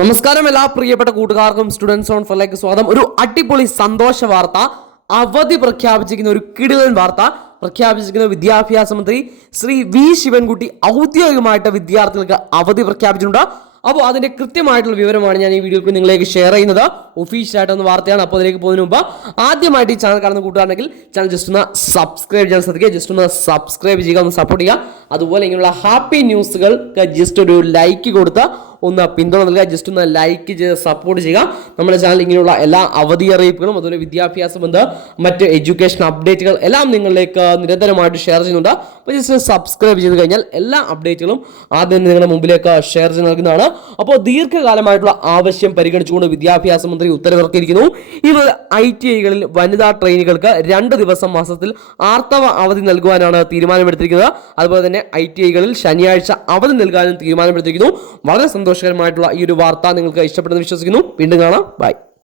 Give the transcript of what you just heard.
നമസ്കാരം എല്ലാ പ്രിയപ്പെട്ട കൂട്ടുകാർക്കും സ്റ്റുഡൻസ് ഓൺ ഫോറിലേക്ക് സ്വാഗതം. ഒരു അടിപൊളി സന്തോഷ വാർത്ത, അവധി പ്രഖ്യാപിച്ചിരിക്കുന്ന ഒരു കിടിലൻ വാർത്ത പ്രഖ്യാപിച്ചിരിക്കുന്ന വിദ്യാഭ്യാസ മന്ത്രി ശ്രീ വി ശിവൻകുട്ടി ഔദ്യോഗികമായിട്ട് വിദ്യാർത്ഥികൾക്ക് അവധി പ്രഖ്യാപിച്ചിട്ടുണ്ട്. അപ്പോൾ അതിന്റെ കൃത്യമായിട്ടുള്ള വിവരമാണ് ഞാൻ ഈ വീഡിയോയിൽ നിങ്ങളിലേക്ക് ഷെയർ ചെയ്യുന്നത്. ഒഫീഷ്യലായിട്ടൊന്ന് വാർത്തയാണ്. അപ്പോൾ അതിലേക്ക് പോകുന്നതിന് മുമ്പ് ആദ്യമായിട്ട് ഈ ചാനൽ കാണുന്ന കൂട്ടുകാരുണ്ടെങ്കിൽ ചാനൽ ജസ്റ്റ് ഒന്ന് സബ്സ്ക്രൈബ് ചെയ്യാൻ ശ്രദ്ധിക്കുക. ജസ്റ്റ് ഒന്ന് സബ്സ്ക്രൈബ് ചെയ്യുക, ഒന്ന് സപ്പോർട്ട് ചെയ്യുക. അതുപോലെ ഇങ്ങനെയുള്ള ഹാപ്പി ന്യൂസുകൾക്ക് ജസ്റ്റ് ഒരു ലൈക്ക് കൊടുത്ത് ഒന്ന് പിന്തുണ നൽകുക. ജസ്റ്റ് ഒന്ന് ലൈക്ക് ചെയ്ത് സപ്പോർട്ട് ചെയ്യുക. നമ്മുടെ ചാനൽ ഇങ്ങനെയുള്ള എല്ലാ അവധി അറിയിപ്പുകളും അതുപോലെ വിദ്യാഭ്യാസ ബന്ധ മറ്റ് എഡ്യൂക്കേഷൻ അപ്ഡേറ്റുകൾ എല്ലാം നിങ്ങളിലേക്ക് നിരന്തരമായിട്ട് ഷെയർ ചെയ്യുന്നുണ്ട്. അപ്പോൾ ജസ്റ്റ് സബ്സ്ക്രൈബ് ചെയ്ത് കഴിഞ്ഞാൽ എല്ലാ അപ്ഡേറ്റുകളും ആദ്യം നിങ്ങളുടെ മുമ്പിലേക്ക് ഷെയർ ചെയ്ത് നൽകുന്നതാണ്. അപ്പോൾ ദീർഘകാലമായിട്ടുള്ള ആവശ്യം പരിഗണിച്ചുകൊണ്ട് വിദ്യാഭ്യാസ മന്ത്രി ഉത്തരവിറക്കിയിരിക്കുന്നു. ഈ ITIകളിൽ വനിതാ ട്രെയിനികൾക്ക് 2 ദിവസം മാസത്തിൽ ആർത്തവ അവധി നൽകുവാനാണ് തീരുമാനമെടുത്തിരിക്കുന്നത്. അതുപോലെ തന്നെ ITIകളിൽ ശനിയാഴ്ച അവധി നൽകാനും തീരുമാനമെടുത്തിരിക്കുന്നു. വളരെ സന്തോഷകരമായിട്ടുള്ള ഈ ഒരു വാർത്ത നിങ്ങൾക്ക് ഇഷ്ടപ്പെടുമെന്ന് വിശ്വസിക്കുന്നു. വീണ്ടും കാണാം. ബൈ.